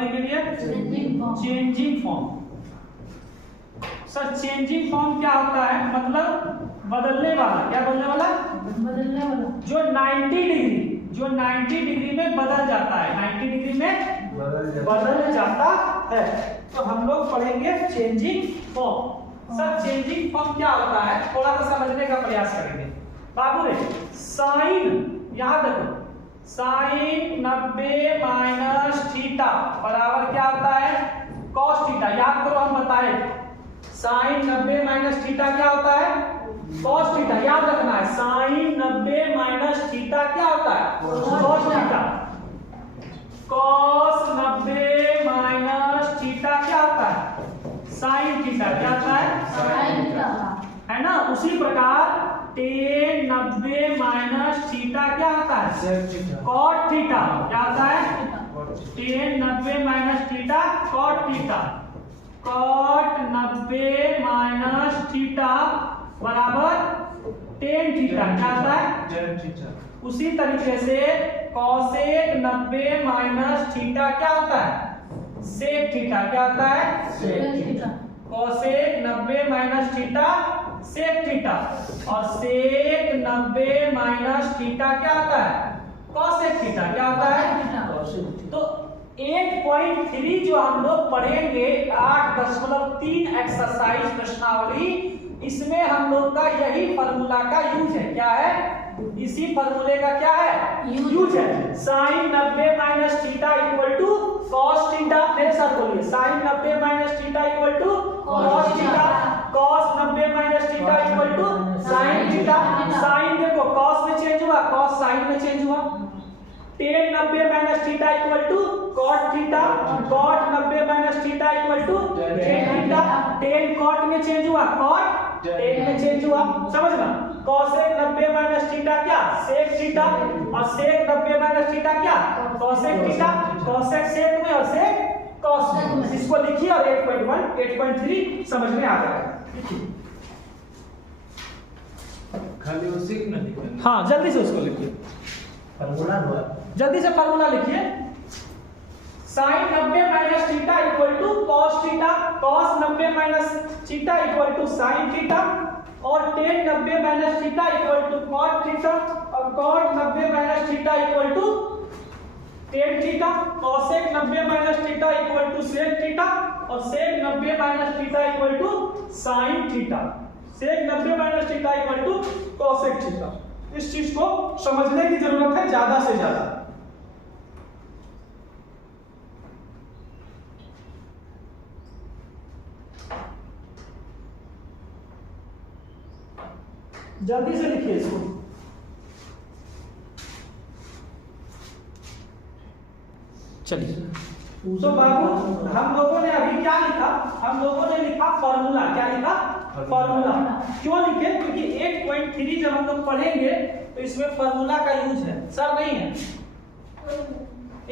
करने के लिए changing form. Sir changing form क्या होता है? मतलब बदलने वाला। क्या बदलने वाला? बदलने वाला। जो 90 डिग्री में बदल जाता है, 90 डिग्री में बदल जाता है। तो हम लोग पढ़ेंगे changing form. Sir changing form क्या होता है थोड़ा सा समझने का प्रयास करेंगे। बाबू रे साइन, याद रखो, साइन 90 माइनस थीटा बराबर क्या होता है? Cos theta. याद करो हम बताए साइन 90 माइनस थीटा क्या होता है? Cos theta. याद रखना है साइन 90 माइनस थीटा क्या होता है? Cos theta. Cos 90 minus theta क्या होता है? Sine theta. क्या होता है? साइन थीटा है ना। उसी प्रकार टेन 90 माइनस थीटा क्या होता है? Cot theta. क्या होता है? Tan 90 minus theta cot theta. Cot 90 minus theta बराबर टेन थीटा। क्या होता है? उसी तरीके से कॉसेक 90 माइनस थीटा क्या होता है? Sec theta. क्या होता है? Sec theta. Cosec 90 minus theta sec theta. और सेक 90 माइनस थीटा क्या होता है? Cosec theta. क्या होता है? तो 8.3 जो हम लोग पढ़ेंगे 8.3 एक्सरसाइज प्रश्नावली, इसमें हम लोग का यही फार्मूला का यूज है। क्या है? इसी फार्मूले का क्या है? यूज है। Sine 90 minus theta equal to cos theta. मेरे साथ बोलिए sine 90 minus theta equal to cos theta. Cos 90 minus theta equal to sine theta. Sine देखो कॉस में चेंज हुआ, कॉस साइन में चेंज हुआ। Tan 90 minus theta equal to cot theta. Cot 90 minus theta equal to tan theta. Tan cot में change हुआ, cot tan में change हुआ। समझना। कॉसेक 90 माइनस थीटा क्या? Sec theta. और सेक 90 माइनस थीटा क्या? Cosec theta. कॉसेक सेक में और सेक कॉस में। इसको लिखिए और 8.1 8.3 समझ में आ जाएगा। लिखिए खाली उसी को ना लिखिए। हाँ जल्दी से उसको लिखिए, जल्दी से फार्मूला लिखिए। Sine 90 minus theta equal to cos theta. Cos 90 minus theta equal to sine theta. और tan 90 minus theta equal to cot theta. और cot 90 minus theta equal to tan theta. Cosec 90 minus theta equal to sec theta. और sec 90 minus theta equal to sine theta. Sec 90 minus theta equal to cosec theta. इस चीज को समझने की जरूरत है ज्यादा से ज्यादा। जल्दी से लिखिए इसको। चलिए तो बाबू हम लोगों ने अभी क्या लिखा? हम लोगों ने लिखा फॉर्मूला। क्या लिखा? फॉर्मूला। क्यों लिखे? क्योंकि 8.3 जब हम लोग पढ़ेंगे तो इसमें फॉर्मूला का यूज है। सर नहीं है?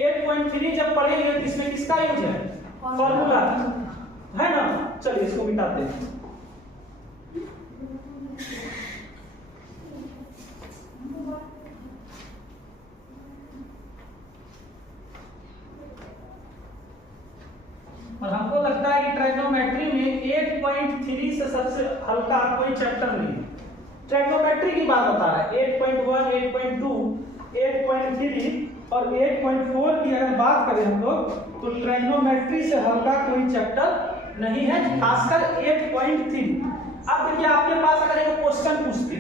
8.3 जब पढ़ेंगे तो इसमें किसका यूज है? फॉर्मूला है ना। चलिए इसको मिटाते हैं। और हमको लगता है कि ट्रिग्नोमेट्री में 8.3 से सबसे हल्का कोई चैप्टर नहीं है। ट्रिग्नोमेट्री की बात बता रहा है। 8.1, 8.2, 8.3 और 8.4 की अगर बात करें हम लोग तो ट्रिग्नोमेट्री से हल्का कोई चैप्टर नहीं है, खासकर 8.3। अब देखिए आपके पास अगर एक क्वेश्चन पूछते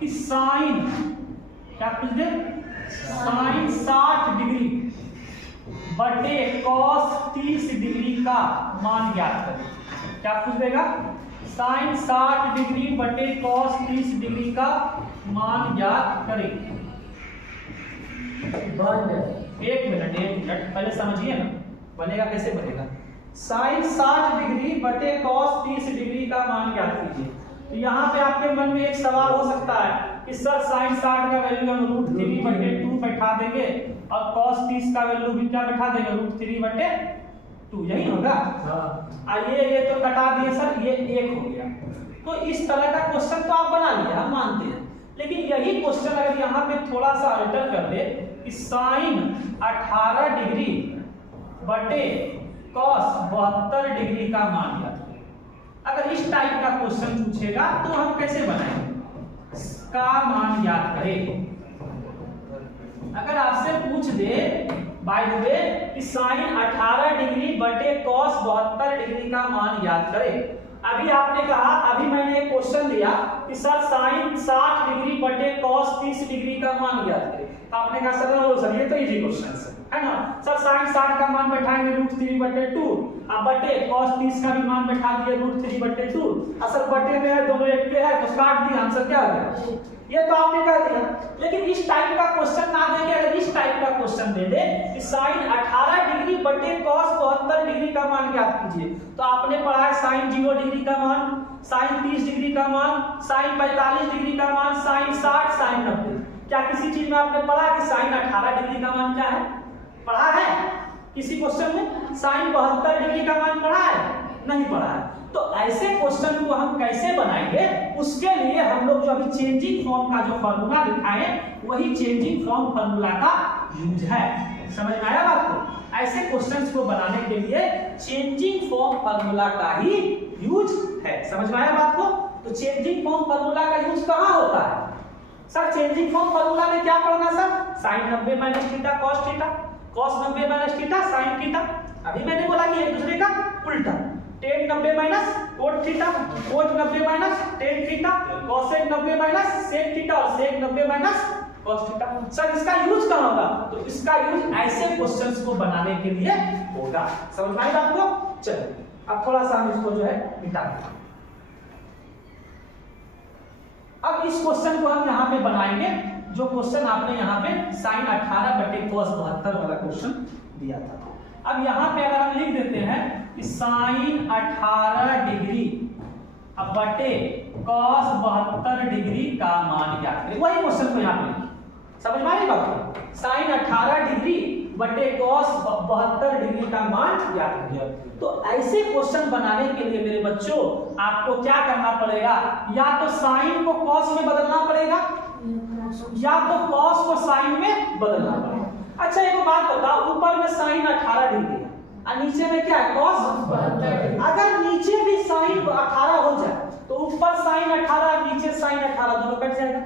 कि साइन, क्या पूछ दे? साइन 60 डिग्री बटे कॉस 30 डिग्री का मान ज्ञात करें। क्या पूछ देगा? साइन 60 डिग्री बटे कॉस 30 डिग्री का मान ज्ञात करें। एक मिनट पहले समझिए ना, बनेगा कैसे बनेगा। साइन 60 डिग्री बटे कॉस 30 डिग्री का मान ज्ञात कीजिए। तो यहाँ पे आपके मन में एक सवाल हो सकता है कि सर साइन 60 का वैल्यू हम √3 बटे 2 बैठा देंगे और cos 30 का वैल्यू भी क्या बैठा देंगे? √3 बटे 2। यही होगा। ये तो कटा दिए सर, ये 1 हो गया। तो इस तरह का क्वेश्चन तो आप बना लिए, हम मानते हैं। लेकिन यही क्वेश्चन अगर यहाँ पे थोड़ा सा अल्टर कर दे कि साइन 18 डिग्री बटे cos 72 डिग्री का मान ज्ञात करें। अगर इस टाइप का क्वेश्चन पूछेगा तो हम कैसे बनाएंगे, का मान ज्ञात करें। अगर आपसे पूछ दे बाय द वे कि sin 18 डिग्री बटे cos 72 डिग्री का मान ज्ञात करें। अभी आपने कहा, अभी मैंने एक क्वेश्चन दिया कि सर sin 60 डिग्री बटे cos 30 डिग्री का मान ज्ञात करें। तो आपने कहा सर ये तो इजी क्वेश्चन है ना सर, sin 60 का मान बैठाएंगे √3/2, अब बटे cos 30 का भी मान बैठा दिए √3/2। असल बटे में है, दोनों एक पे है तो काट दिया, आंसर क्या हो गया, ये तो आपने कह दिया। लेकिन इस टाइप का क्वेश्चन ना देके अगर इस टाइप का क्वेश्चन दे दे कि sin 18 डिग्री बटे cos 72 डिग्री का मान ज्ञात कीजिए, तो आपने पढ़ा है sin 0 डिग्री का मान, sin 30 डिग्री का मान, sin 45 डिग्री का मान, sin 60, sin 90। क्या किसी चीज में आपने पढ़ा कि sin 18 डिग्री का मान क्या है, पढ़ा है किसी क्वेश्चन में? sin 72 डिग्री का मान पढ़ा है, नहीं पढ़ा है। तो ऐसे क्वेश्चन को हम कैसे बनाएंगे, उसके लिए हम लोग जो अभी चेंजिंग फॉर्म का जो फार्मूला दिखाए वही चेंजिंग फॉर्म फार्मूला का यूज है। समझ में आया बात को? ऐसे क्वेश्चंस को बनाने के लिए चेंजिंग फॉर्म फार्मूला का ही यूज है। समझ में आया बात को? तो चेंजिंग फॉर्म फार्मूला का यूज कहां होता है सर? चेंजिंग फॉर्म फार्मूला में क्या पढ़ना sir? sin 90 minus theta cos theta, cos 90 minus theta sin theta. अभी मैंने बोला कि एक दूसरे का उल्टा, tan 90 minus cot theta, cot 90 minus tan theta, cosec 90 minus sec theta और sec 90 minus cos theta. Sir इसका यूज कहां होगा? तो इसका यूज ऐसे क्वेश्चंस को बनाने के लिए होगा। समझ में आई बात को? चलिए अब थोड़ा सा हम इसको जो है मिटा दें। अब इस क्वेश्चन को हम यहाँ पे बनाएंगे, जो क्वेश्चन आपने यहाँ पे sin 18 बटे cos 72 वाला क्वेश्चन दिया था। अब यहाँ पे अगर हम लिख देते हैं कि sin 18 डिग्री अब बटे cos 72 डिग्री का मान ज्ञात करें, वही क्वेश्चन को यहाँ पे लिखिए। समझ में आई बात? sin 18 डिग्री बटे cos 72 डिग्री का मान ज्ञात करें। तो ऐसे क्वेश्चन बनाने के लिए मेरे बच्चों आपको क्या करना पड़ेगा, या तो sin को cos में बदलना पड़ेगा या तो cos को sin में बदलना पड़ेगा। अच्छा एक बात बताओ, ऊपर में sin 18 डिग्री है और नीचे में क्या है cos। अगर नीचे भी sin 18 हो जाए तो ऊपर sin 18 नीचे sin 18 दोनों कट जाएगा।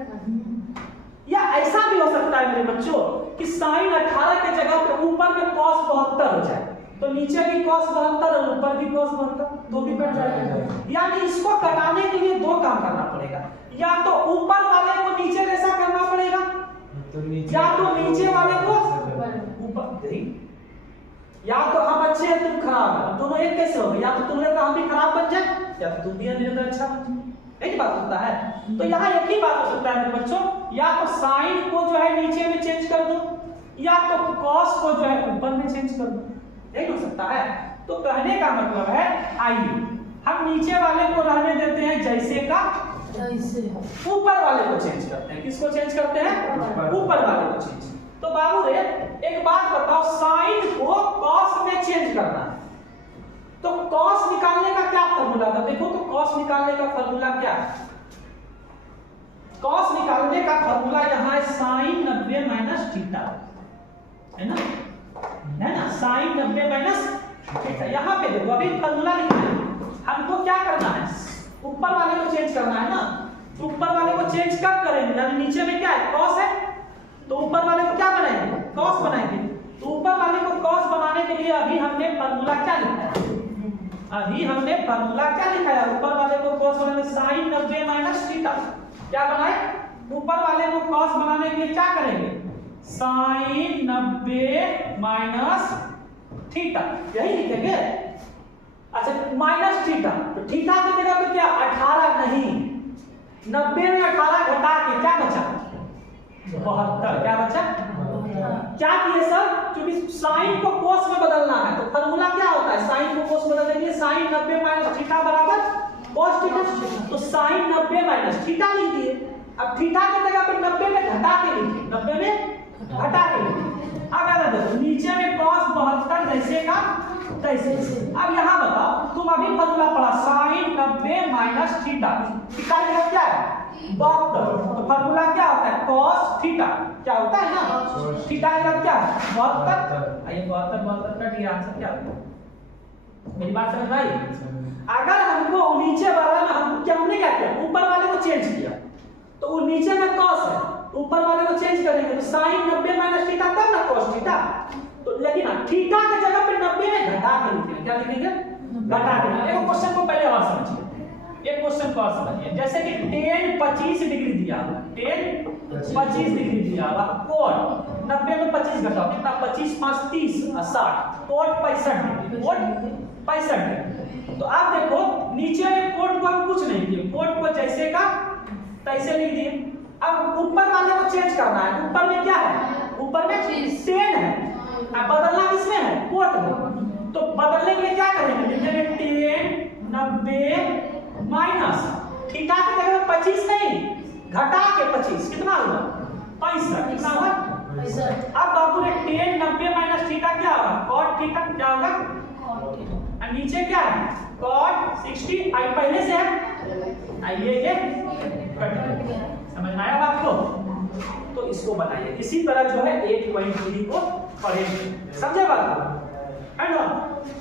या ऐसा भी हो सकता है मेरे बच्चों कि sin 18 के जगह पे ऊपर में cos 72 हो जाए, तो नीचे भी cos 72 और ऊपर भी cos 72, दो भी कट जाएगा। यानी इसको कटाने के लिए दो काम करना पड़ेगा, या तो ऊपर वाले को नीचे जैसा करना पड़ेगा या तो नीचे वाले को ऊपर। या तो हम अच्छे हैं तुम खराब है, दोनों एक कैसे हो गए? या तो तुम हम भी खराब बन जाए या तो तुम भी अच्छा बन जाए, एक बात होता है। तो यहाँ एक ही बात हो सकता है मेरे बच्चों, या तो साइन को जो है नीचे में चेंज कर दो या तो कॉस को जो है ऊपर में चेंज कर दो, एक हो सकता है। तो कहने का मतलब है आइए हम नीचे वाले को रहने देते हैं जैसे का जैसे, ऊपर वाले को चेंज करते हैं। किसको चेंज करते हैं? ऊपर वाले को चेंज। तो बाबू रे एक बात बताओ, साइन को कॉस में चेंज करना है तो कॉस निकालने का क्या फॉर्मूला था? देखो तो कॉस निकालने का फॉर्मूला क्या है? कॉस निकालने का फॉर्मूला यहाँ है साइन 90 माइनस थीटा, है ना? Sine 90 minus theta. यहाँ पे देखो अभी फॉर्मूला लिखना है, हमको क्या करना है? ऊपर वाले को चेंज करना है ना। तो ऊपर वाले को चेंज कब करेंगे? जब नीचे में क्या है? कॉस है, तो ऊपर वाले को क्या बनाएंगे? कॉस बनाएंगे। तो ऊपर वाले को कॉस बनाने के लिए अभी हमने फॉर्मूला क्या लिखा है? अभी हमने फॉर्मूला क्या लिखा है? ऊपर वाले को कॉस बनाने साइन 90 माइनस थीटा। क्या बनाए? ऊपर वाले को कॉस बनाने के लिए क्या करेंगे? साइन 90 माइनस थीटा, यही लिखेंगे। अच्छा माइनस थीटा, तो थीटा की जगह पे क्या? 18 नहीं, 90 में 18 घटा के क्या बचा? 72। क्या बचा? क्या किए सर? क्योंकि साइन को कोस में बदलना है तो फॉर्मूला क्या होता है? साइन को कोस बदलने के लिए साइन 90 माइनस थीटा बराबर कोस थीटा। तो साइन 90 माइनस थीटा लिख दिए। अब थीटा की जगह पे 90 में घटा के लिखे, 90 में घटा के लिखे। अब याद देखो नीचे में cos 72 जैसे का तैसे। अब यहाँ बताओ, तुम अभी फॉर्मूला पढ़ा साइन 90 माइनस थीटा। थीटा का क्या है? 72। तो फार्मूला क्या होता है cos थीटा, क्या होता है ना थीटा का मतलब क्या है 72। आइए 72 का डी आंसर क्या होता है, मेरी बात समझ में आई। अगर हमको नीचे वाला में हमने क्या किया, ऊपर वाले को चेंज किया, तो वो नीचे में cos है, ऊपर वाले को चेंज करेंगे तो sin 90 माइनस थीटा तब ना cos थीटा। तो लेकिन थीटा की जगह पे 90 में घटा के लिखेंगे, क्या लिखेंगे घटा के। देखो क्वेश्चन को पहले और समझिए, एक क्वेश्चन को और समझिए। जैसे कि tan 25 डिग्री दिया हुआ, tan 25 डिग्री दिया हुआ, cot 90 में 25 घटाओ कितना 25 5 30 60, cot 65 डिग्री, cot 65 डिग्री। तो आप देखो नीचे में कोट को हम कुछ नहीं किए, कोट को जैसे का तैसे लिख दिए। अब ऊपर वाले को चेंज करना है, ऊपर में क्या है, ऊपर में 10 है, अब बदलना किसमें है कोट में। तो बदलने के लिए क्या करेंगे, लिखेंगे 10 90 माइनस थीटा की जगह 25 नहीं घटा के 25 कितना हुआ 65, कितना हुआ 65। अब बाबू ने 10 90 माइनस थीटा क्या होगा cot थीटा क्या होगा, और नीचे क्या है cot 60 आई पहले से है, आइए ये कट गया, समझ में आया बात को। तो इसको बनाइए इसी तरह जो है 8.3 को पढ़ेंगे, समझे बात को है ना।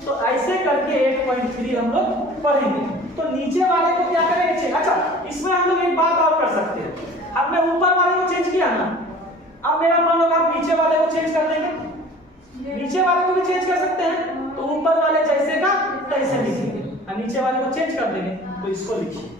तो ऐसे करके 8.3 हम लोग पढ़ेंगे। तो नीचे वाले को क्या करेंगे, अच्छा इसमें हम लोग एक बात और कर सकते हैं, हमने ऊपर वाले को चेंज किया ना, अब मेरा मान लो आप नीचे वाले को चेंज कर देंगे, नीचे वाले को भी चेंज कर सकते हैं। तो ऊपर वाले जैसे का तैसे लिखेंगे, नीचे वाले को चेंज कर देंगे, तो इसको लिखिए